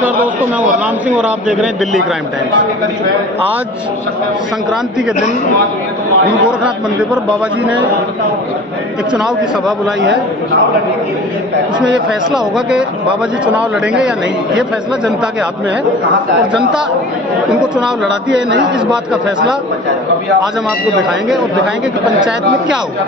नमस्कार दोस्तों, मैं हरनाम सिंह और आप देख रहे हैं दिल्ली क्राइम टाइम्स। आज संक्रांति के दिन गुरु गोरखनाथ मंदिर पर बाबा जी ने एक चुनाव की सभा बुलाई है। उसमें ये फैसला होगा कि बाबा जी चुनाव लड़ेंगे या नहीं। ये फैसला जनता के हाथ में है और जनता उनको चुनाव लड़ाती है या नहीं, इस बात का फैसला आज हम आपको दिखाएंगे और दिखाएंगे कि पंचायत में क्या होगा।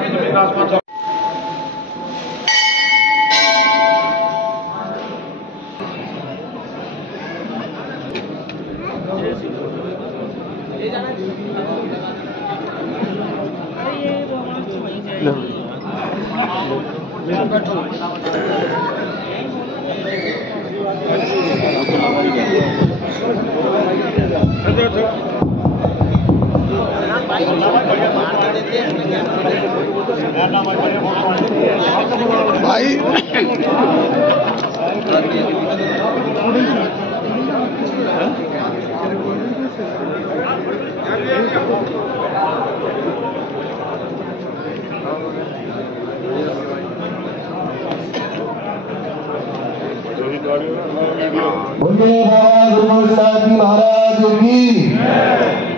भाई बोलिए बाबा गुरु गोरखनाथ जी महाराज की,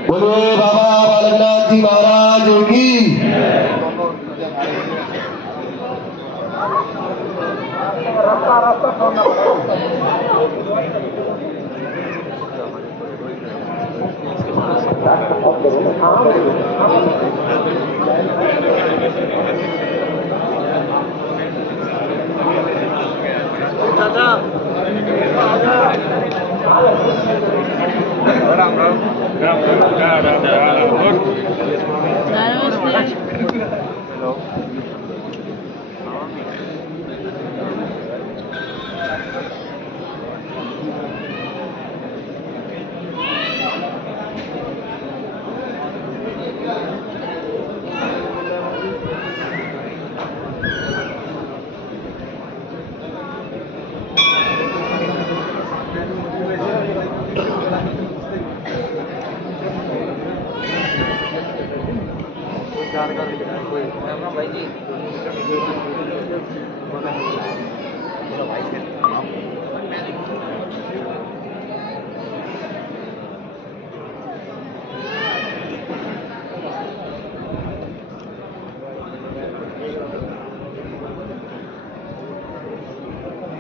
बोलिए बाबा बालकनाथ जी महाराज की।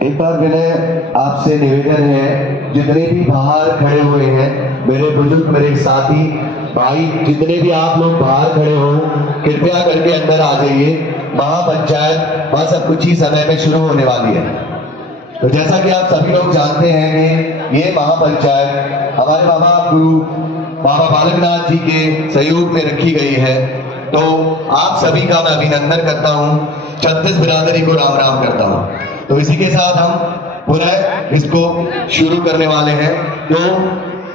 एक बार विनय आपसे निवेदन है, जितने भी बाहर खड़े हुए हैं, मेरे बुजुर्ग, मेरे साथी भाई, जितने भी आप लोग बाहर खड़े हो, कृपया करके अंदर आ जाइए। महापंचायत बस अब कुछ ही समय में शुरू होने वाली है। तो जैसा कि आप सभी लोग जानते हैं कि ये महापंचायत हमारे बाबा गुरु बाबा बालकनाथ जी के सहयोग में रखी गई है। तो आप सभी का मैं अभिनंदन करता हूँ, छत्तीस बिरादरी को राम राम करता हूँ। तो इसी के साथ हम पुनः इसको शुरू करने वाले हैं। तो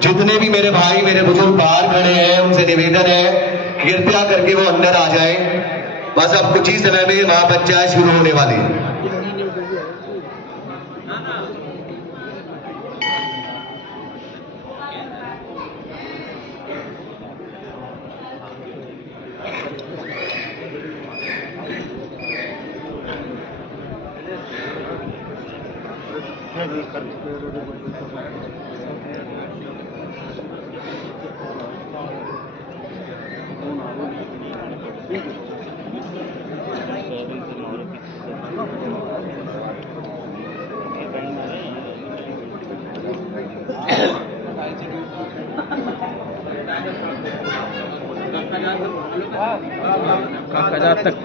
जितने भी मेरे भाई, मेरे बुजुर्ग बाहर खड़े हैं, उनसे निवेदन है कृपया करके वो अंदर आ जाएं। बस अब कुछ ही समय में महापंचायत शुरू होने वाली है। तक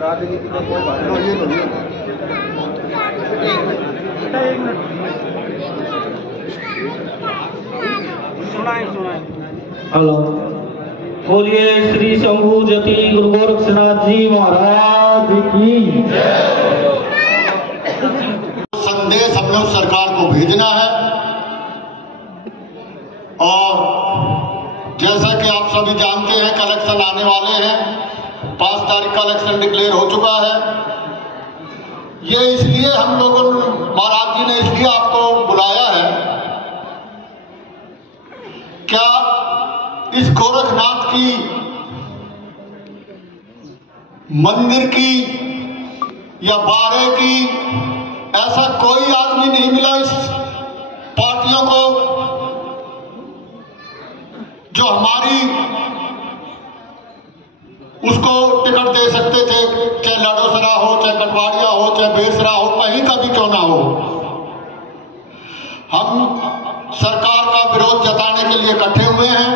राजनीति का कोई बात हेलो, बोलिए श्री शंभू जति गुरु गोरखनाथ जी महाराज की। संदेश हम लोग सरकार को भेजना है और जैसा कि आप सभी जानते हैं कलेक्शन आने वाले हैं, 5 तारीख का इलेक्शन डिक्लेयर हो चुका है। ये इसलिए हम लोगों ने, महाराज जी ने इसलिए आपको बुलाया है, क्या इस गोरखनाथ की मंदिर की या बारे की ऐसा कोई आदमी नहीं मिला इस पार्टियों को जो हमारी उसको टिकट दे सकते थे, चाहे लडोसरा हो, चाहे कटवाड़िया हो, चाहे बेसरा हो, कहीं का भी क्यों ना हो। हम सरकार का विरोध जताने के लिए इकट्ठे हुए हैं।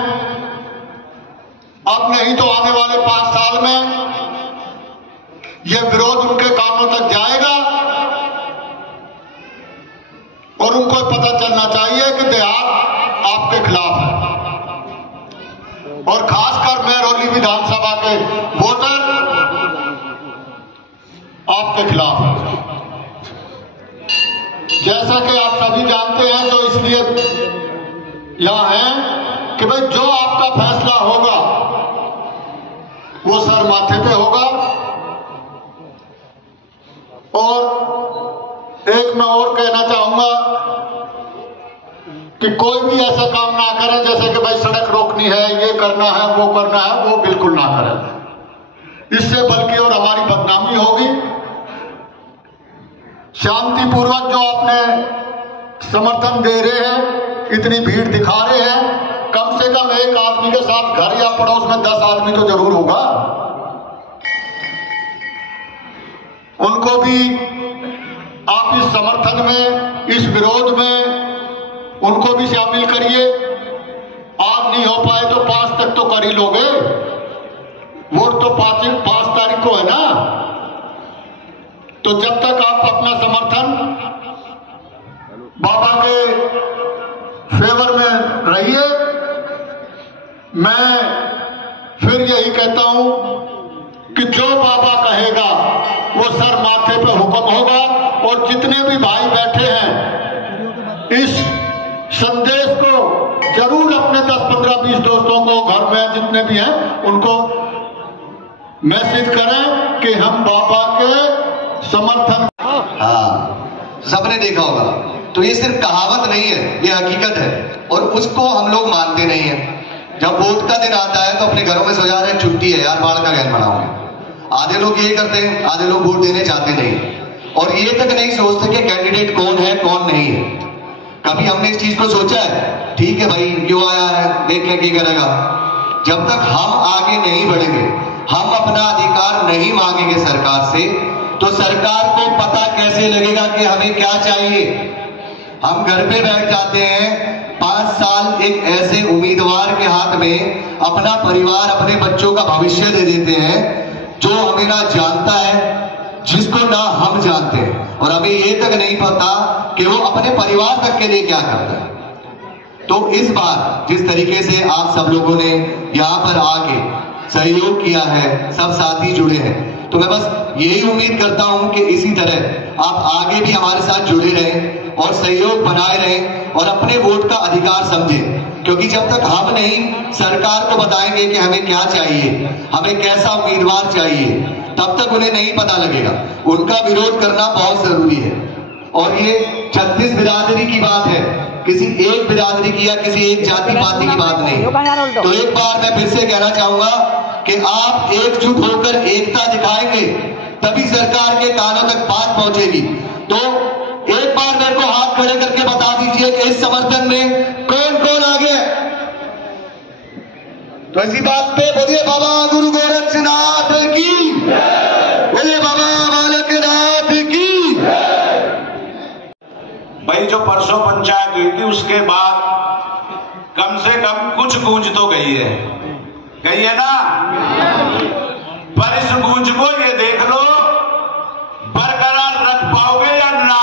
अब नहीं तो आने वाले 5 साल में यह विरोध उनके कानों तक जाएगा और उनको पता चलना चाहिए कि देहात आपके खिलाफ है और खासकर महरौली विधानसभा के वोटर आपके खिलाफ है। जैसा कि आप सभी जानते हैं, तो इसलिए यहां है कि भाई जो आपका फैसला होगा वो सर माथे पे होगा। और एक मैं और कहना चाहूंगा कि कोई भी ऐसा काम ना करें जैसे कि भाई सड़क रोकनी है, ये करना है, वो करना है, वो बिल्कुल ना करें। इससे बल्कि और हमारी बदनामी होगी। शांतिपूर्वक जो आपने समर्थन दे रहे हैं, इतनी भीड़ दिखा रहे हैं, कम से कम एक आदमी के साथ घर या पड़ोस में 10 आदमी तो जरूर होगा। उनको भी आप इस समर्थन में, इस विरोध में उनको भी शामिल करिए। आज नहीं हो पाए तो 5 तक तो कर ही लोगे। वोट तो 5 तारीख को है ना, तो जब तक आप अपना समर्थन बाबा के फेवर में रहिए। मैं फिर यही कहता हूं कि जो बाबा कहेगा वो सर माथे पे हुक्म होगा। और जितने भी भाई बैठे हैं, इस संदेश को जरूर अपने 10, 15, 20 दोस्तों को, घर में जितने भी हैं उनको मैसेज करें कि हम बाबा के समर्थन। हाँ, सबने देखा होगा। तो ये सिर्फ कहावत नहीं है, ये हकीकत है और उसको हम लोग मानते नहीं है। जब वोट का दिन आता है तो अपने घरों में सो जा रहे हैं, छुट्टी है यार, बाढ़ का गैन मनाओगे। आधे लोग ये करते हैं, आधे लोग वोट देने चाहते नहीं और ये तक नहीं सोचते कि कैंडिडेट कौन है कौन नहीं है। कभी हमने इस चीज को सोचा है? ठीक है भाई, क्यों आया है, देख ले क्या करेगा। जब तक हम आगे नहीं बढ़ेंगे, हम अपना अधिकार नहीं मांगेंगे सरकार से, तो सरकार को पता कैसे लगेगा कि हमें क्या चाहिए। हम घर पे बैठ जाते हैं, 5 साल एक ऐसे उम्मीदवार के हाथ में अपना परिवार, अपने बच्चों का भविष्य दे देते हैं जो हमें ना जानता है, जिसको ना हम जानते हैं, और हमें ये तक नहीं पता कि वो अपने परिवार तक के लिए क्या करता है। तो इस बार जिस तरीके से आप सब लोगों ने यहाँ पर आके सहयोग किया है, सब साथी जुड़े हैं, तो मैं बस यही उम्मीद करता हूं कि इसी तरह आप आगे भी हमारे साथ जुड़े रहें और सहयोग बनाए रहें और अपने वोट का अधिकार समझें। क्योंकि जब तक हम नहीं सरकार को बताएंगे कि हमें क्या चाहिए, हमें कैसा उम्मीदवार चाहिए, तब तक उन्हें नहीं पता लगेगा। उनका विरोध करना बहुत जरूरी है। और ये 36 बिरादरी की बात है, किसी एक बिरादरी की या किसी एक जाति पाति की बात नहीं। तो एक बार मैं फिर से कहना चाहूंगा कि आप एकजुट होकर एकता दिखाएंगे, तभी सरकार के कानों तक बात पहुंचेगी। तो एक बार मेरे को हाथ खड़े करके बता दीजिए कि इस समर्थन में कौन कौन आ गया। तो इसी बात पे बोलिए बाबा गुरु गोरक्षनाथ की, बोलिए बाबा बालकनाथ की। भाई जो परसों पंचायत हुई थी उसके बाद कम से कम कुछ गूंज तो गई है ना। पर इस गूंज को ये देख लो बरकरार रख पाओगे या ना।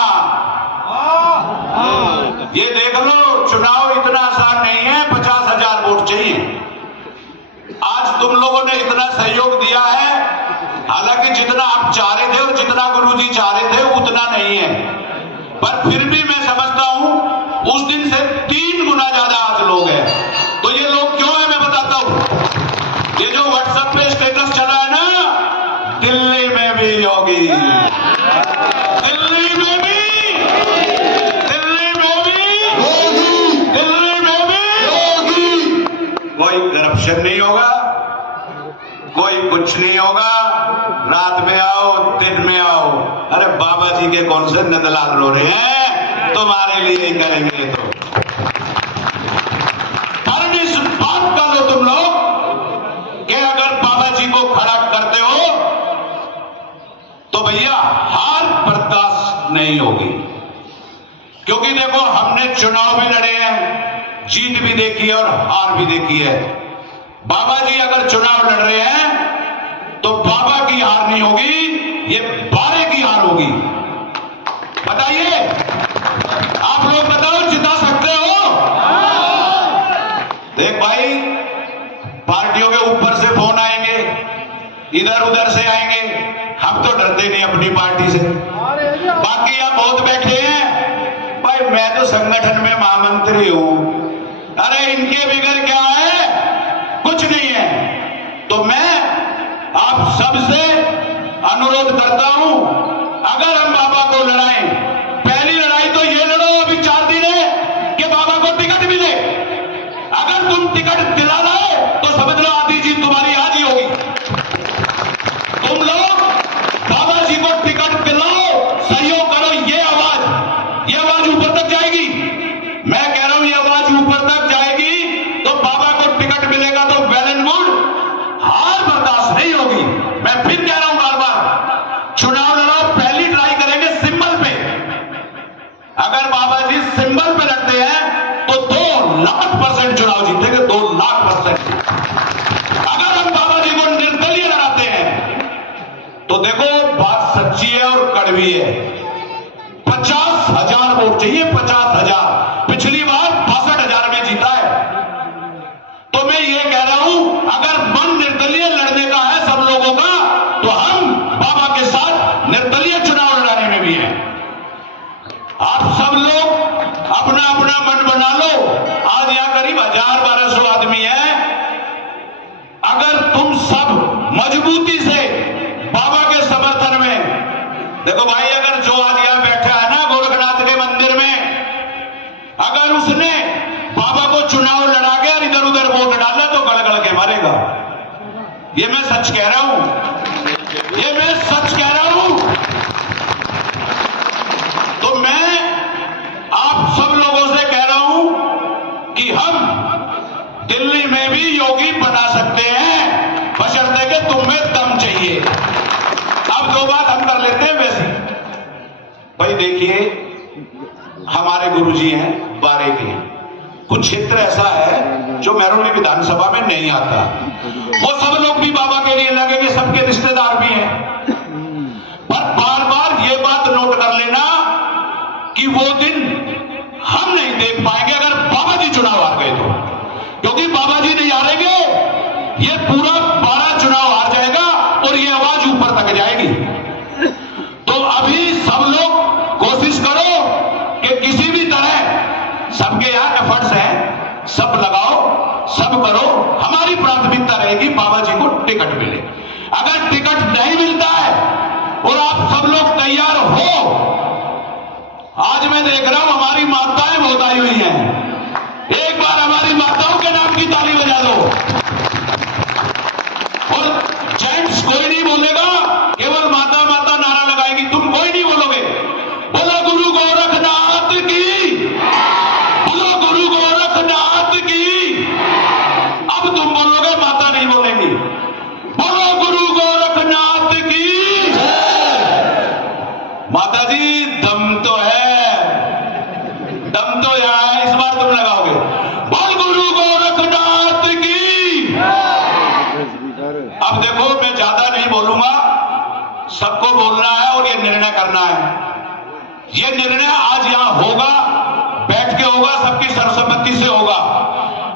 ये देख लो, चुनाव इतना आसान नहीं है, 50,000 वोट चाहिए। आज तुम लोगों ने इतना सहयोग दिया है, हालांकि जितना आप चाह रहे थे और जितना गुरुजी चाह रहे थे उतना नहीं है, पर फिर भी मैं समझता हूं उस दिन से 3 गुना ज्यादा आज लोग हैं। तो ये लोग क्यों है मैं बता इलेक्शन नहीं होगा, कोई कुछ नहीं होगा, रात में आओ दिन में आओ। अरे बाबा जी के कौन से नंदलाल रो रहे हैं, तुम्हारे लिए ही करेंगे। तो पर इस बात का लो तुम लोग कि अगर बाबा जी को खड़ा करते हो तो भैया हार बर्दाश्त नहीं होगी। क्योंकि देखो हमने चुनाव भी लड़े हैं, जीत भी देखी है और हार भी देखी है। बाबा जी अगर चुनाव लड़ रहे हैं तो बाबा की हार नहीं होगी, ये बारे की हार होगी। बताइए, आप लोग बताओ जिता सकते हो? देख भाई, पार्टियों के ऊपर से फोन आएंगे, इधर उधर से आएंगे, हम तो डरते नहीं अपनी पार्टी से। बाकी यहां बहुत बैठे हैं भाई, मैं तो संगठन में महामंत्री हूं, अरे इनके बिगड़ क्या है, कुछ नहीं है। तो मैं आप सबसे अनुरोध करता हूं, अगर हम बाबा को लड़ाएं, पहली लड़ाई तो ये लड़ो अभी 4 दिन है कि बाबा को टिकट मिले। अगर तुम टिकट दिला लाए तो समझ लो आधी जीत तुम्हारी आज ही होगी। तुम लोग बाबा जी को टिकट दिलाओ, सहयोग करो, ये आवाज ऊपर तक जाएगी। मैं कह रहा हूं ये आवाज ऊपर तक जाएगी तो बाबा को टिकट मिलेगा तो वेल एंड गुड, हार बर्दाश्त नहीं होगी। मैं फिर कह रहा हूं बार बार, चुनाव लड़ाओ, पहली ट्राई करेंगे सिंबल पे। अगर बाबा जी सिंबल पे लड़ते हैं तो 2,00,000% चुनाव जीतेंगे, 2,00,000%। अगर हम बाबा जी को निर्दलीय लड़ाते हैं तो देखो बात सच्ची है और कड़वी है, 50,000 वोट चाहिए, 50,000। पिछली बार 62,000 में जीता है। तो मैं ये कह रहा हूं, अगर मन निर्दलीय लड़ने का है सब लोगों का, तो हम बाबा के साथ निर्दलीय चुनाव लड़ाने में भी हैं। आप सब लोग अपना अपना मन बना लो। आज यहां करीब 1,000-1,200 आदमी है। अगर तुम सब मजबूती से बाबा के समर्थन में, देखो भाई, अगर जो आज यहां बैठा है ना गोरखनाथ के मंदिर में, अगर उसने बाबा को चुनाव लड़ा के और इधर उधर वोट डाला तो गड़गड़ के मरेगा। ये मैं सच कह रहा हूं, ये मैं सच कह रहा हूं। तो मैं आप सब लोगों से कह रहा हूं कि हम दिल्ली में भी योगी बना सकते हैं, बशर्ते कि तुम्हें दम चाहिए। अब 2 बात हम कर लेते हैं वैसे। भाई देखिए, हमारे गुरुजी हैं बारे के, कुछ क्षेत्र ऐसा है जो मैरोली विधानसभा में नहीं आता, वो सब लोग भी बाबा के लिए लगेंगे, सबके रिश्तेदार भी हैं। पर बार बार ये बात नोट कर लेना कि वो दिन हम नहीं देख पाएंगे अगर बाबा जी चुनाव हार गए तो। क्योंकि बाबा जी नहीं हारेंगे, ये पूरा 12 चुनाव हार जाएगा और ये आवाज ऊपर तक जाएगी। तो अभी सब लोग कोशिश करो कि किसी भी तरह, सबके यहां एफर्ट्स हैं, सब लगाओ, सब करो। हमारी प्राथमिकता रहेगी बाबा जी को टिकट मिले। अगर टिकट नहीं मिलता है और आप सब लोग तैयार हो, आज मैं देख रहा हूं हमारी माताएं बहुत आई हुई हैं, एक बार हमारी माताओं के नाम की ताली बजा लो। और जेंट्स कोई नहीं बोलेगा, केवल माता माता नारा लगाएगी, तुम कोई नहीं बोलोगे। बोलो गुरु गोरखनाथ की, बोलो गुरु गोरखनाथ की। अब तुम बोलोगे, माता नहीं बोलेंगी। बोलो गुरु गोरखनाथ की। माता जी दम तो है, दम तो यहां है, इस बार तुम लगाओगे। बोल गुरु गोरखनाथ की। अब देखो, मैं ज्यादा नहीं बोलूंगा, सबको बोलना है और ये निर्णय करना है। ये निर्णय आज यहां होगा, बैठ के होगा, सबकी सर्वसम्मति से होगा।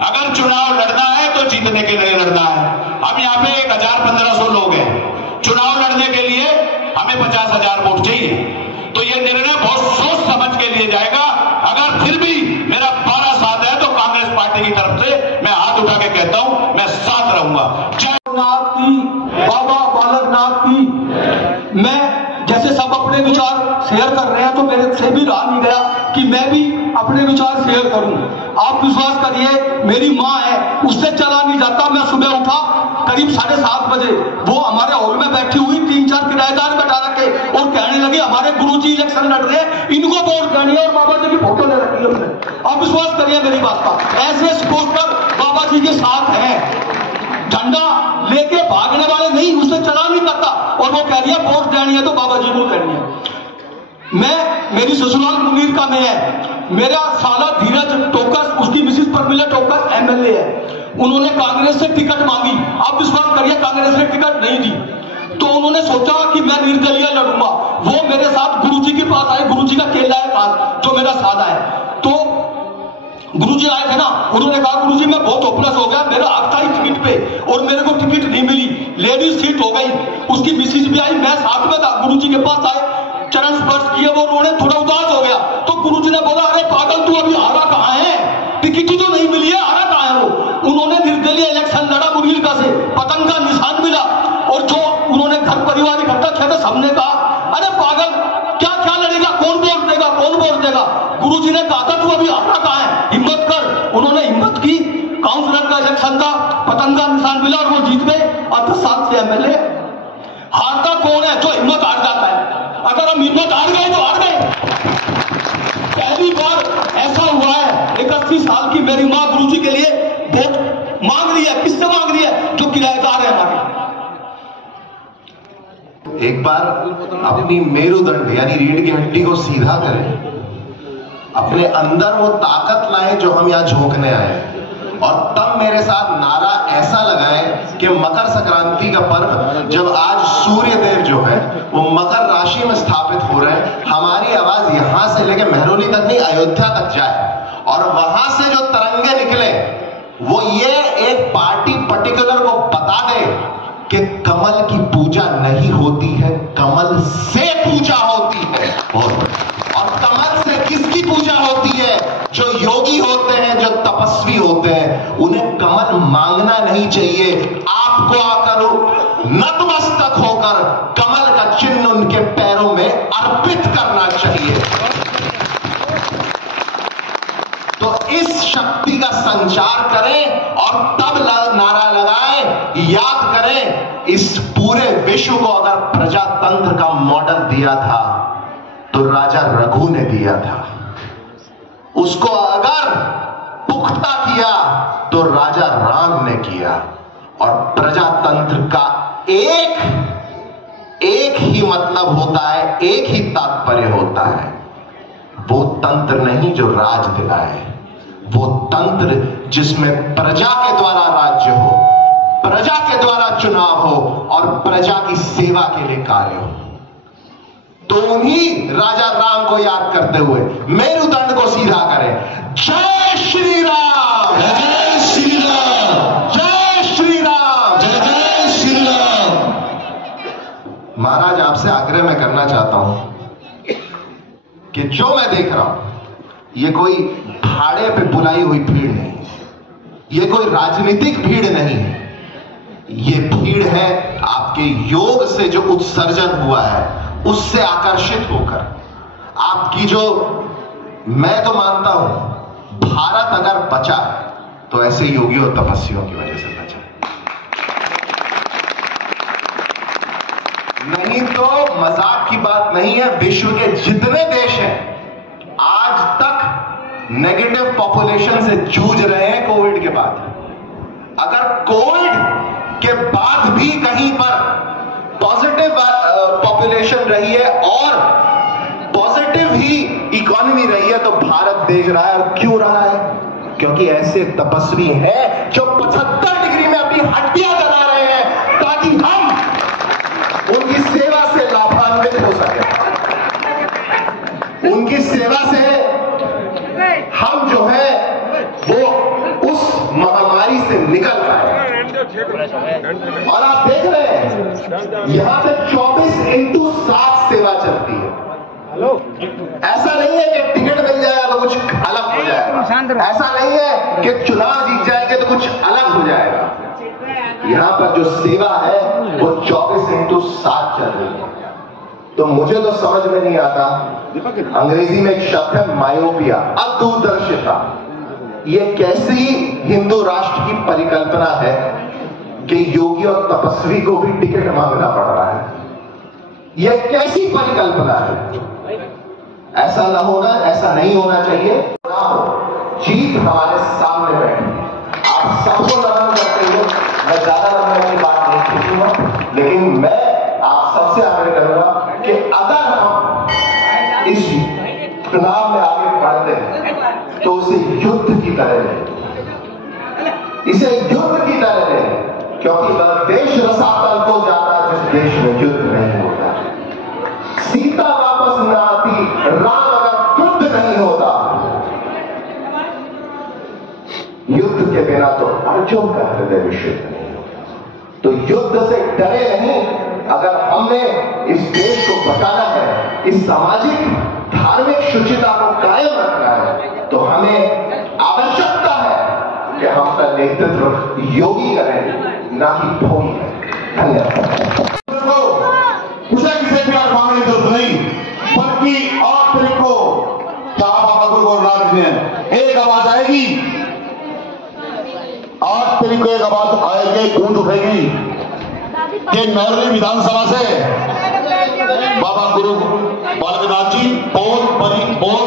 अगर चुनाव लड़ना है तो जीतने के लिए लड़ना है। हम यहां पे 1,000-1,500 लोग हैं, चुनाव लड़ने के लिए हमें 50,000 वोट चाहिए। तो ये निर्णय बहुत सोच समझ के लिए जाएगा। अगर फिर भी मेरा 12 साथ है तो कांग्रेस पार्टी की तरफ से मैं हाथ उठा के कहता हूं, मैं साथ रहूंगा। जय नाथ की, बाबा बालकनाथ की। मैं जैसे सब अपने विचार शेयर कर रहे हैं तो मेरे से भी रहा नहीं गया कि मैं भी अपने विचार शेयर करूं। आप विश्वास करिए, मेरी माँ है, उससे चला नहीं जाता। मैं सुबह उठा करीब 7:30 बजे, वो हमारे हॉल में बैठी हुई 3-4 किराएदार बैठा रखे और कहने लगे हमारे गुरुजी इलेक्शन लड़ रहे हैं, इनको वोट देनी है, और बाबा जी की फोटो ले रखी है उसने। आप विश्वास करिए मेरी बात का, ऐसे पोस्टर बाबा जी के साथ है, झंडा लेके भागने वाले नहीं, उससे चला नहीं करता, और वो कह रही है वोट देनी है तो बाबा जी को करनी है। मेरी ससुराल मुंगेर का में है, मेरा साला धीरज टोकस, उसकी मिसिस परमिला टोकस एमएलए है, उन्होंने कांग्रेस से टिकट मांगी। आप विश्वास करिए कांग्रेस ने टिकट नहीं दी, तो उन्होंने सोचा कि मैं निर्दलीय लड़ूंगा। वो मेरे साथ गुरुजी के पास आए, गुरुजी का केला है पास जो मेरा सादा है, तो गुरुजी आए थे ना, उन्होंने कहा गुरुजी मैं बहुत होपलेस हो गया, मेरा हक था टिकट पे और मेरे को टिकट नहीं मिली, लेडीज सीट हो गई। उसकी मिसिस भी आई, मैं साथ में था, गुरुजी के पास आए, चरण स्पर्श किए, वो रोने थोड़ा उदास हो गया। तो गुरुजी ने बोला अरे पागल तू अभी हारा कहाँ है, टिकट ही तो नहीं मिली है, हारा कहाँ है वो। उन्होंने निर्दलीय इलेक्शन लड़ा, बुरीलका से पतंग का निशान मिला, और जो उन्होंने घर परिवार इकट्ठा किया था, सबने कहा अरे पागल क्या क्या लड़ेगा, कौन वोट देगा, कौन वोट देगा। गुरुजी ने कहा था तू अभी हारा कहाँ है, हिम्मत कर। उन्होंने हिम्मत की, काउंसलर का इलेक्शन था, पतंग का निशान मिला और वो जीत गए, और 10 साल से एमएलए। हारता कौन है, जो हिम्मत हार जाता है। अगर हम हिम्मत हार गए तो हार गए। पहली बार ऐसा हुआ है, 81 साल की मेरी मां गुरुजी के लिए वोट मांग रही है। किससे मांग रही है, जो किराएदार है हमारे। एक बार अपनी मेरुदंड यानी रीढ़ की हड्डी को सीधा करें, अपने अंदर वो ताकत लाएं जो हम यहां झोंकने आए, और तब मेरे साथ नारा ऐसा लगाएं कि मकर संक्रांति का पर्व, जब आज सूर्य देव जो है वो मकर राशि में स्थापित हो रहे हैं, हमारी आवाज यहां से लेके महरौली तक नहीं, अयोध्या तक जाए, और वहां से जो तरंगे निकले वो ये एक पार्टी पर्टिकुलर को बता दे कि कमल की पूजा नहीं होती है, कमल से पूजा होती है। और कमल से किसकी पूजा होती है, जो योगी होते हैं, जो तपस्वी होते हैं, उन्हें कमल मांगना नहीं चाहिए, आपको आकर नतमस्तक होकर कमल का चिन्ह उनके पैरों में अर्पित करना चाहिए। तो इस शक्ति का संचार करें और तब नारा लगाएं। याद करें, इस पूरे विश्व को अगर प्रजातंत्र का मॉडल दिया था तो राजा रघु ने दिया था, उसको अगर पुख्ता किया तो राजा राम ने किया। और प्रजातंत्र का एक ही मतलब होता है, एक ही तात्पर्य होता है, वो तंत्र नहीं जो राज दिलाए, वो तंत्र जिसमें प्रजा के द्वारा राज्य हो, प्रजा के द्वारा चुनाव हो और प्रजा की सेवा के लिए कार्य हो। तो उन्हीं राजा राम को याद करते हुए मेरुदंड को सीधा करें। जय श्री राम, जय श्री राम, जय श्री राम, जय श्री राम। महाराज, आपसे आग्रह मैं करना चाहता हूं कि जो मैं देख रहा हूं, ये कोई भाड़े पे बुलाई हुई भीड़ नहीं, ये कोई राजनीतिक भीड़ नहीं है, ये भीड़ है आपके योग से जो उत्सर्जन हुआ है उससे आकर्षित होकर, आपकी जो, मैं तो मानता हूं भारत अगर बचा तो ऐसे योगियों और तपस्वियों की वजह से बचा, नहीं तो मजाक की बात नहीं है। विश्व के जितने देश हैं आज तक नेगेटिव पॉपुलेशन से जूझ रहे हैं कोविड के बाद। अगर कोविड के बाद भी कहीं पर पॉजिटिव पॉपुलेशन रही है और पॉजिटिव ही इकोनॉमी रही है तो भारत देख रहा है। और क्यों रहा है? क्योंकि ऐसे तपस्वी हैं जो 75 डिग्री में अपनी हड्डियां जला रहे हैं ताकि हम उनकी सेवा से लाभान्वित हो सके, उनकी सेवा से हम जो है वो उस महामारी से निकल पाए। और आप देख रहे हैं यहां पे 24/7 सेवा चलती है। ऐसा नहीं है कि टिकट मिल जाएगा तो कुछ अलग हो जाएगा, ऐसा नहीं है कि चुनाव जीत जाएंगे तो कुछ अलग हो जाएगा। यहां पर जो सेवा है वो 24/7 चल रही है। तो मुझे तो समझ में नहीं आता। अंग्रेजी में एक शब्द है मायोपिया, अदूरदर्शिता। ये कैसी हिंदू राष्ट्र की परिकल्पना है कि योगी और तपस्वी को भी टिकट मांगना पड़ रहा है? यह कैसी परिकल्पना है? ऐसा ना होना, ऐसा नहीं होना चाहिए। ना हो, जीत हमारे सामने बैठी है। आप सबको नमन करते हुए मैं ज्यादा नमन की बात नहीं खींचूंगा, लेकिन मैं आप सबसे आग्रह करूंगा कि अगर हम इस चुनाव में आगे बढ़ते हैं तो उसे युद्ध की तरह लें, इसे युद्ध की तरह लें, क्योंकि वह देश रसातल को जाता है जिस देश में युद्ध नहीं होता। सीता वापस न आती, राम अगर युद्ध नहीं होता। युद्ध के बिना तो अर्जुन का हृदय विशुद्ध नहीं होता। तो युद्ध से डरे नहीं। अगर हमें इस देश को बचाना है, इस सामाजिक धार्मिक शुचिता को कायम रखना है, तो हमें आवश्यकता है कि हम अपना नेतृत्व योगी करें, ना कि भोगी करें। धन्यवाद। उसे किसी की मांगने की जरूरत नहीं, बल्कि 8 तारीख को बाबा गुरु गोरखनाथ ने एक आवाज आएगी। 8 तारीख को एक आवाज आएगी, गूंज उठेगी कि नरली विधानसभा से बाबा गुरु बालकनाथ जी बहुत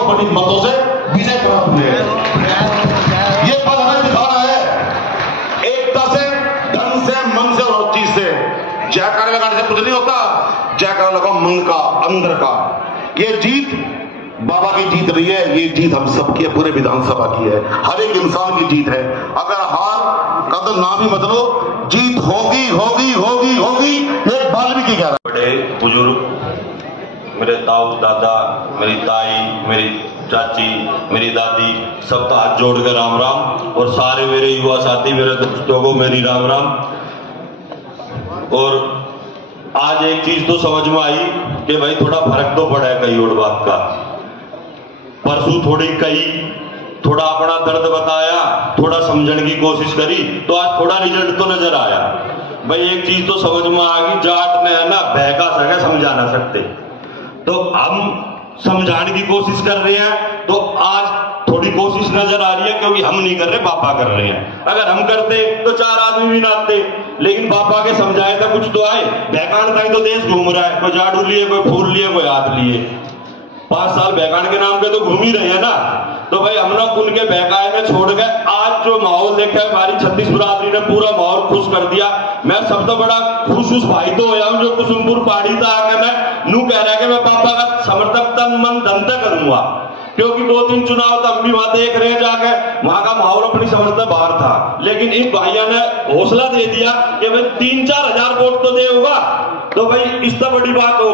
बड़ी मतों से विजय प्राप्त हुए। ये पद हमें दिखाना है एकता से, ढंग से, मन से और चीज से। जयकार लगाने से कुछ नहीं होता, जयकार लगा मन का, अंदर का। ये जीत बाबा की जीत रही है, ये जीत हम सबकी है, पूरे विधानसभा की है, हर एक इंसान की जीत है। अगर हार कदम ना भी बदलो, जीत होगी होगी होगी होगी। एक वाल्मीकि कह रहा है। बड़े बुजुर्ग, मेरे ताऊ दादा, मेरी ताई, मेरी चाची, मेरी दादी, सबका हाथ जोड़कर राम राम। और सारे मेरे युवा साथी, मेरे दोस्तों को मेरी राम राम। और आज एक चीज तो समझ में आई कि भाई थोड़ा फर्क तो पड़ा है कई और बात का। परसों थोड़ा अपना दर्द बताया, थोड़ा समझने की कोशिश करी, तो आज थोड़ा रिजल्ट तो नजर आया। भाई एक चीज तो समझ में आ गई, जाट ने है ना बहका सके समझा ना सकते। तो हम समझाने की कोशिश कर रहे हैं, तो आज थोड़ी कोशिश नजर आ रही है, क्योंकि हम नहीं कर रहे, पापा कर रहे हैं। अगर हम करते तो 4 आदमी भी ना आते, लेकिन पापा के समझाए था कुछ तो आए। बहकान का ही तो देश घूम रहा है, कोई झाड़ू लिए, कोई फूल लिए, कोई हाथ लिए। 5 साल बहकान के नाम पे तो घूम ही रहे हैं ना। तो भाई हम लोग उनके बहकाए में छोड़ गए। आज जो माहौल देखा है, हमारी 36 बिरादरी ने पूरा माहौल खुश कर दिया। मैं सबसे बड़ा खुश उस भाई तो होया हूं जो कुसुमपुर पहाड़ी था आके मैं नू कह रहा है कि मैं पापा का समर्थक तन मन धन तक करूंगा, क्योंकि 2-3 चुनाव तक भी वहां देख रहे जाके, वहां का माहौल अपनी समझ से बाहर था। लेकिन इन भाइयों ने हौसला दे दिया कि भाई 3-4 हजार वोट तो दे होगा। तो भाई इससे बड़ी बात हो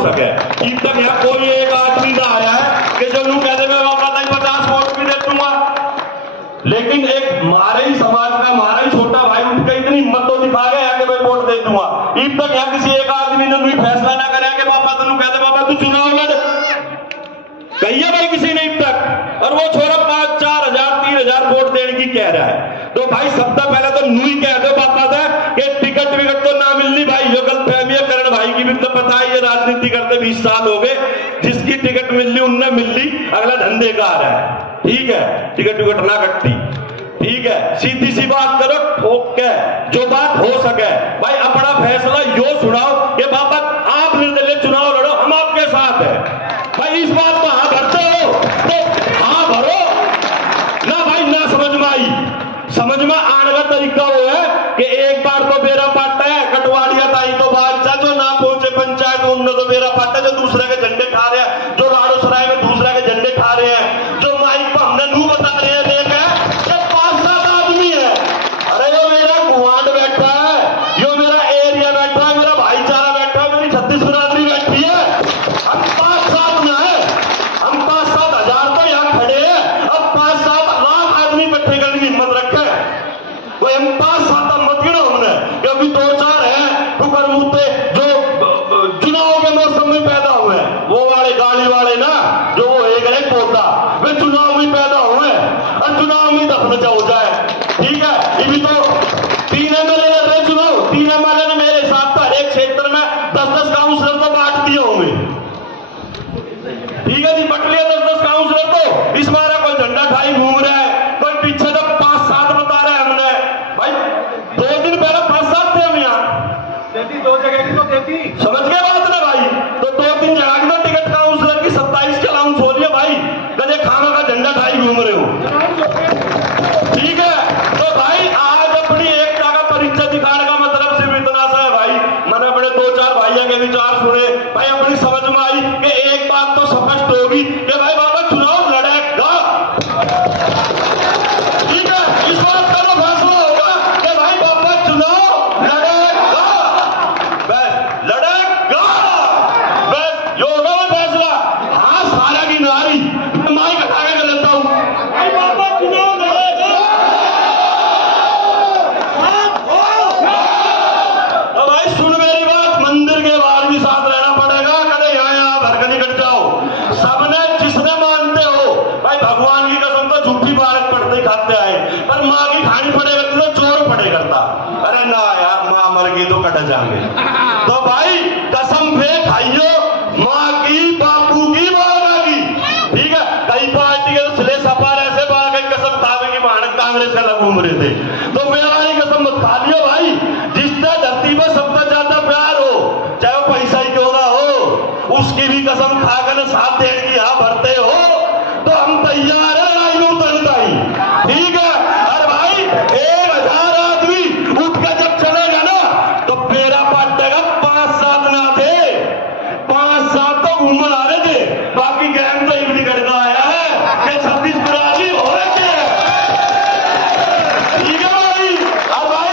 सके, अब तक यहाँ कोई एक आदमी ना आया है कि जो नू कहते मैं पापा तक 50 वोट भी दे दूंगा। लेकिन एक हमारे ही समाज का, हमारा ही छोटा भाई उठ के इतनी हिम्मत तो दिखा गया कि मैं वोट दे दूंगा। अब तक यहाँ किसी एक आदमी ने भी फैसला ना करे कि पापा तू कहते पापा तू चुनाव लड़, कहिए भाई किसी ने अब तक। और वो छोरा 5-4 हजार 3 हजार वोट देने की कह रहा है। तो भाई सबसे पहले तो नू ही कह दो पापा था कि टिकट विकट तो ना मिलनी भाई, जो गलतफहमी है करण भाई की भी तो पता है, ये राजनीति करते 20 साल हो गए। जिसकी टिकट मिल ली उनने मिल ली, अगला धंधे का आ रहा है। ठीक है, टिकट विकट ना कटती, ठीक है, सीधी सी बात करो, ठोक के जो बात हो सके। भाई अपना फैसला यो सुनाओ कि पापा आप निर्दलीय चुनाव लड़ो, हम आपके साथ है। भाई इस बात को हाँ भरते हो तो हाँ भरो ना भाई। ना समझ में आई, समझ में आने का तरीका वो है कि एक बार तो बेरा पाटा है, कटवाड़िया ताई तो बाहर जो ना पहुंचे पंचायत उनने तो बेरा पाटा, जो दूसरे के झंडे खा रहे हैं, जो लाड़ो सराय में दूसरे के झंडे खा रहे हैं, जो माइक पर हमने नू बता रहे हैं, देख है जब 5-7 आदमी है। अरे यो मेरा गुआंड बैठा है, यो मेरा एरिया बैठा है, मेरा भाईचारा बैठा है, मेरी 36 बिरादरी बैठी है। हम 5-7 में है, हम 5-7 हजार तो यहाँ खड़े हैं। अब 5-7 लाख आदमी इकट्ठे करने की हिम्मत रखे, कोई हम 5-7 मत गिनो हमने, क्योंकि 2-4 है ठुकर मुद्दे जो चुनाव के मौसम में पैदा हुए, वो वाले गाड़ी वाले ना, जो वो एक है पोता, वे चुनाव में पैदा हुए और चुनाव में दफन हो जाए। ठीक है, ये भी तो 3 MLA लड़ रहे चुनाव, 3 MLA ने मेरे हिसाब से हर एक क्षेत्र में 10-10 काउंसलर तो बांट दिए होंगे। नहीं घूम रहे हो। ठीक है, तो भाई आज अपनी एकता का परिचय दिखाने का मतलब सिर्फ इतना सा है भाई। मैंने अपने 2-4 भाइयों के विचार सुने भाई, अपनी समझ में आई कि एक बात तो स्पष्ट होगी कि भाई बाबा चुनाव लड़ेगा। ठीक है, इस बात का तो फैसला होगा कि भाई बाबा चुनाव लड़ेगा, बस लड़ेगा, बस ये होगा वो फैसला। हाँ सारा की नारी माइक हटा के लेता हूं, भाई बाबा चुनाव लड़ेगा। तो भाई सुन मेरी बात, मंदिर के बाहर भी साथ रहना पड़ेगा, कदे यहाँ भर के निकट जाओ। सबने जिसने मानते हो भाई, भगवान की कसम तो झूठी भारत पढ़ते ही खाते आए, पर माँ की खानी पड़े करती तो चोर पड़े करता। अरे ना यार, माँ मर गई तो कट जाएंगे। तो भाई कसम फे खाइयो, माँ की, बापू की, बाबा की। ठीक है, कई पार्टी के सिले सपा ऐसे बाहर गई कसम खावे की मानक कांग्रेस का लग घूम रहे थे। तो मेरा कसम मत खा लियो भाई, जिससे धरती पर सबसे ज्यादा प्यार हो, चाहे वो पैसा ही क्यों ना हो, उसकी भी कसम खाकर साथ देने की यहाँ भरते हो तो हम तैयार है लड़ाई उतरता ही। ठीक है, अरे भाई 1000 आदमी उठ के जब चलेगा ना तो मेरा पाटेगा 5-7 ना थे, 5-7 तो घूमन आ रहे थे, बाकी गैंग तो इवनी करना आया है कि 26 बराजी हो रहे थे। ठीक है भाई, अब भाई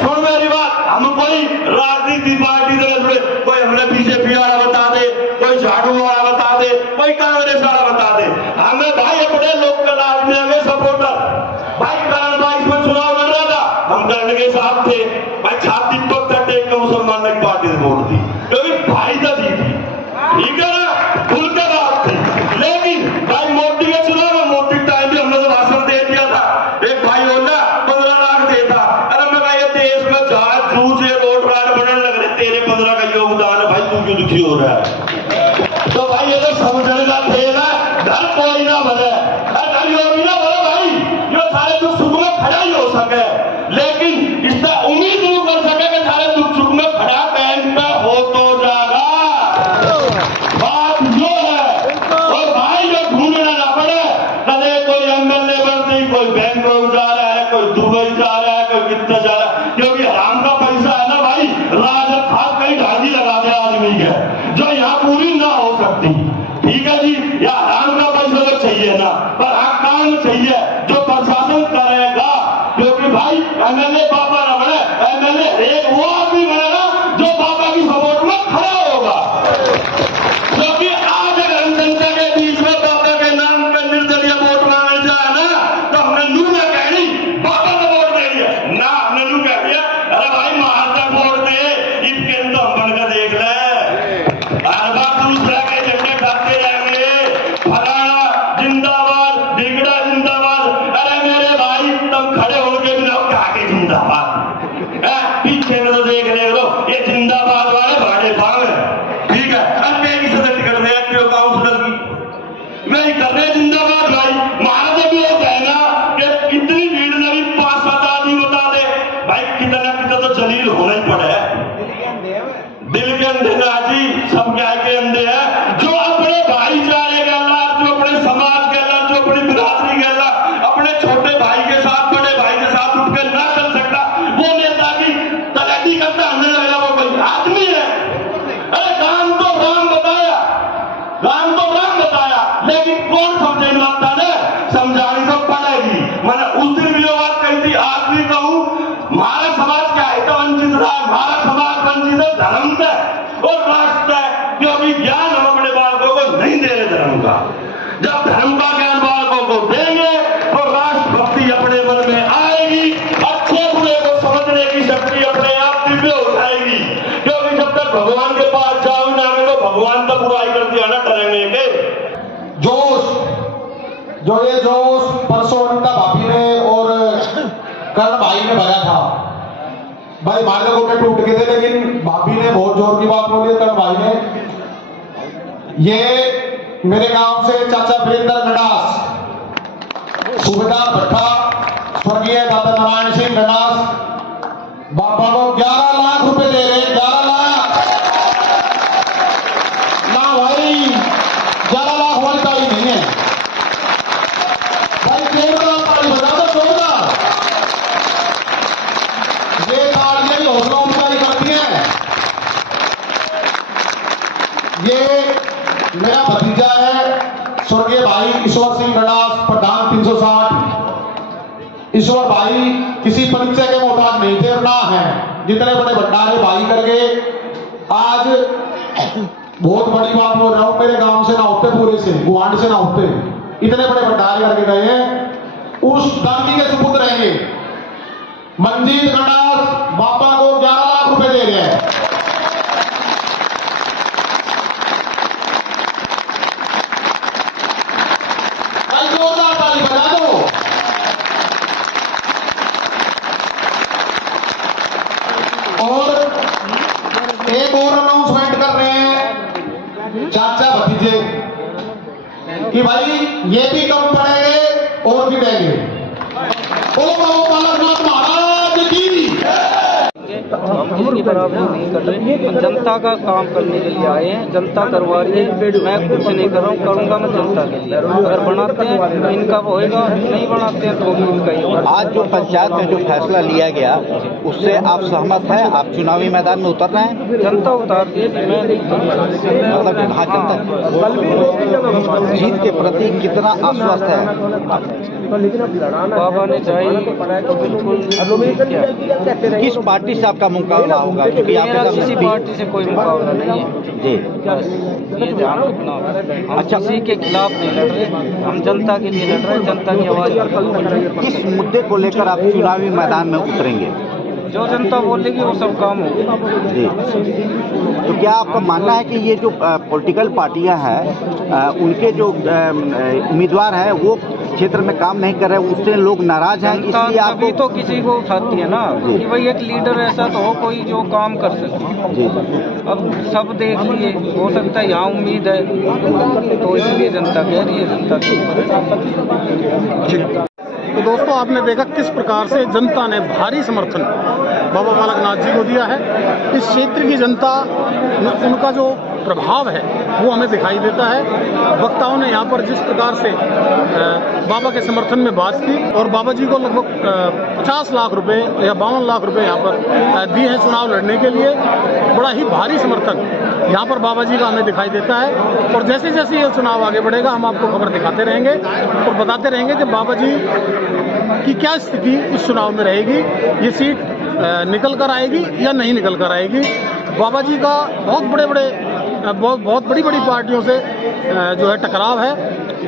सुन मेरी बात, हम कोई राजनीति पार्टी से जुड़े, कोई हमने बीजेपी वाला बता दे, कोई झाड़ू वाला बता दे, कोई कांग्रेस वाला बता दे, हमें भाई अपने लोकल आदमी में सपोर्टर। भाई करण भाई इसमें चुनाव लड़ रहा था, हम करण के साथ थे भाई, छाती पर टेक के मुसलमान ने पार्टी से वोट दी क्योंकि भाई दी थी। ठीक है ना, खुल के बात थी। लेकिन भाई मोदी के चुनाव में, मोदी टाइम भी हमने तो भाषण दे दिया था, एक भाई बोला 15 लाख देता। अरे मैं ये देश में जहाज जूझे रोड राड बनने लग रहे, तेरे 15 का योगदान है भाई, तू क्यों दुखी हो रहा है? तो भाई ये तो समझने का खेल है, घर कोई ना भरे, घर यो भी ना भरे भाई, ये सारे दुख सुख में खड़ा ही हो सके, लेकिन इसका उम्मीद नहीं कर सके कि सारे दुख सुख में खड़ा बैंक पे हो तो जाएगा। बात जो है और भाई जो ढूंढना ना पड़े, कदे कोई एमएलए बनती, कोई बैंक में जा रहा है, कोई दुबई जा रहा है, कोई कितना जा रहा है, क्योंकि हराम का पैसा है ना भाई, राजद खास कहीं ढांची लगा दे आदमी के जो यहाँ पूरी ना हो सकती। ठीक है जी, या हराम का पैसा तो चाहिए ना, पर हक काम चाहिए जो प्रशासन करेगा, क्योंकि भाई एमएलए बाबा न बने, एमएलए एक वो आदमी बनेगा जो बाबा की सपोर्ट में खड़ा होगा। क्योंकि आज अगर हम जनता के बीच में बाबा के नाम पर निर्दलीय वोट मांगने जाए ना, तो हमने नू ना कहनी बाबा को वोट दे दिया ना, हमने नू कह दिया अरे भाई महाराजा वोट दे, इसके तो हम बनकर देख ले, हर बार दूसरा के झंडे ढकते रहेंगे, फलाना जिंदाबाद, ढिगड़ा जिंदाबाद। अरे मेरे भाई तुम खड़े होके भी ना आगे जिंदाबाद, पीछे में तो देख रहे हो ये जिंदाबाद वाले भाड़े भाग है। ठीक है, अन्य की सदस्य टिकट दे क्यों काउंसलर की नहीं कर रहे जिंदाबाद भाई। महाराजा भी वो कहना कि इतनी भीड़ ने भी 5-7 आदमी बता दे भाई, कितना कितना तो जलील होना ही पड़े, दिल के अंधे ना जी, सब क्या के अंधे हैं, जो अपने भाईचारे के अल्लाह, जो अपने समाज के अल्लाह, जो अपनी बिरादरी के अल्लाह, अपने छोटे भाई के साथ, बड़े भाई के साथ उठकर ना चल सकता, वो नेता की तलाटी करता, हमने लगा वो कोई आदमी है। अरे काम तो राम बताया, काम तो राम बताया, लेकिन कौन समझे लगता है, समझानी तो पड़ेगी। मैंने उस दिन भी बात कही थी, आज भी कहूं, हमारा समाज क्या है तो वंचित रहा, हमारा समाज वंचित है धर्म से और राष्ट्र है, क्योंकि ज्ञान हम अपने बालकों को नहीं दे रहे धर्म का। जब धर्म का ज्ञान बालकों को देंगे तो राष्ट्रभक्ति अपने मन में आएगी, अच्छे बुरे को समझने की शक्ति अपने आप दिव्य हो जाएगी। क्योंकि जब तक भगवान के पास जाओ ना तो भगवान तो बुराई कर दिया ना, डरेंगे के जोश, जो ये जोश परसों अनिता भाभी ने और कर्ण भाई ने भरा था भाई, हमारे गोटे टूट गए थे, लेकिन भाभी ने बहुत जोर की बात बोली, कर्ण भाई ने। ये मेरे गांव से चाचा वीरेंद्र नडास, सूबेदार भट्टा, स्वर्गीय दादा नारायण सिंह नडास बाबा को 11 लाख रुपए दे रहे, 11 लाख ना भाई, 11 लाख वाली तारीख नहीं है। ईश्वर भाई किसी परिचय के मोहताज नहीं थे और ना है। जितने बड़े भंडारे भाई करके आज बहुत बड़ी बात बोल रहा हूं, मेरे गांव से ना होते, पूरे से गुआंड से ना होते, इतने बड़े भंडारे करके गए हैं। उस दादी के सुपुत्र रहेंगे मंजीत गंडास बाबा को 11 लाख रुपए दे रहे हैं। जोरदार ताली बजा दो। और एक और अनाउंसमेंट कर रहे हैं चाचा भतीजे कि भाई ये भी कम पड़ेंगे और भी देंगे। ओ बालकनाथ महाराज की हम किसी बराबरी नहीं कर रहे, जनता का काम करने के लिए आए हैं। जनता करवा रही है, मैं कुछ नहीं कर रहा हूँ, करूँगा मैं जनता के लिए। अगर बनाते हैं तो इनका होएगा, नहीं बनाते हैं तो इनका ही होगा। आज जो पंचायत में जो फैसला लिया गया उससे आप सहमत हैं? आप चुनावी मैदान में उतर रहे हैं? जनता उतारती है, मैं नहीं। मतलब हाँ, जनता जीत के प्रति कितना आश्वस्त है? बाबा ने चाहिए तो बिल्कुल। किस पार्टी से आपका मुकाबला होगा? मेरा किसी पार्टी से कोई मुकाबला नहीं है जी, ये ध्यान रखना। हम किसी के खिलाफ नहीं लड़ रहे, हम जनता के लिए लड़ रहे हैं, जनता की आवाज। किस मुद्दे को लेकर आप चुनावी मैदान में उतरेंगे? जो जनता बोलेगी वो सब काम होगा जी। तो क्या आपका मानना है कि ये जो पॉलिटिकल पार्टियां हैं उनके जो उम्मीदवार हैं वो क्षेत्र में काम नहीं कर रहे, उससे लोग नाराज हैं, इसलिए आप तो किसी को उठाती है ना कि भाई एक लीडर ऐसा तो हो कोई जो काम कर सके जी। अब सब देख लिए, हो सकता है यहाँ उम्मीद है तो इसलिए जनता कह रही है, जनता के ऊपर। तो दोस्तों आपने देखा किस प्रकार से जनता ने भारी समर्थन बाबा बालकनाथ जी को दिया है। इस क्षेत्र की जनता उनका जो प्रभाव है वो हमें दिखाई देता है। वक्ताओं ने यहाँ पर जिस प्रकार से बाबा के समर्थन में बात की और बाबा जी को लगभग 50 लाख रुपए या 52 लाख रुपए यहाँ पर दिए हैं चुनाव लड़ने के लिए, बड़ा ही भारी समर्थन यहाँ पर बाबा जी का हमें दिखाई देता है। और जैसे जैसे ये चुनाव आगे बढ़ेगा हम आपको खबर दिखाते रहेंगे और बताते रहेंगे कि बाबा जी की क्या स्थिति इस चुनाव में रहेगी, ये सीट निकल कर आएगी या नहीं निकल कर आएगी। बाबा जी का बहुत बड़ी पार्टियों से जो है टकराव है,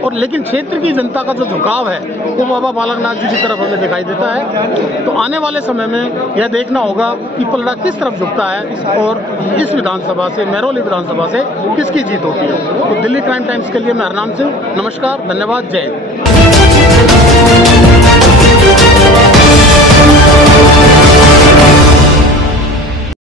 और लेकिन क्षेत्र की जनता का जो झुकाव है वो बाबा बालकनाथ जी की तरफ हमें दिखाई देता है। तो आने वाले समय में यह देखना होगा कि पलड़ा किस तरफ झुकता है और इस विधानसभा से, महरौली विधानसभा से किसकी जीत होती है। तो दिल्ली क्राइम टाइम्स के लिए मैं हरनाम सिंह, नमस्कार, धन्यवाद, जय हिंद।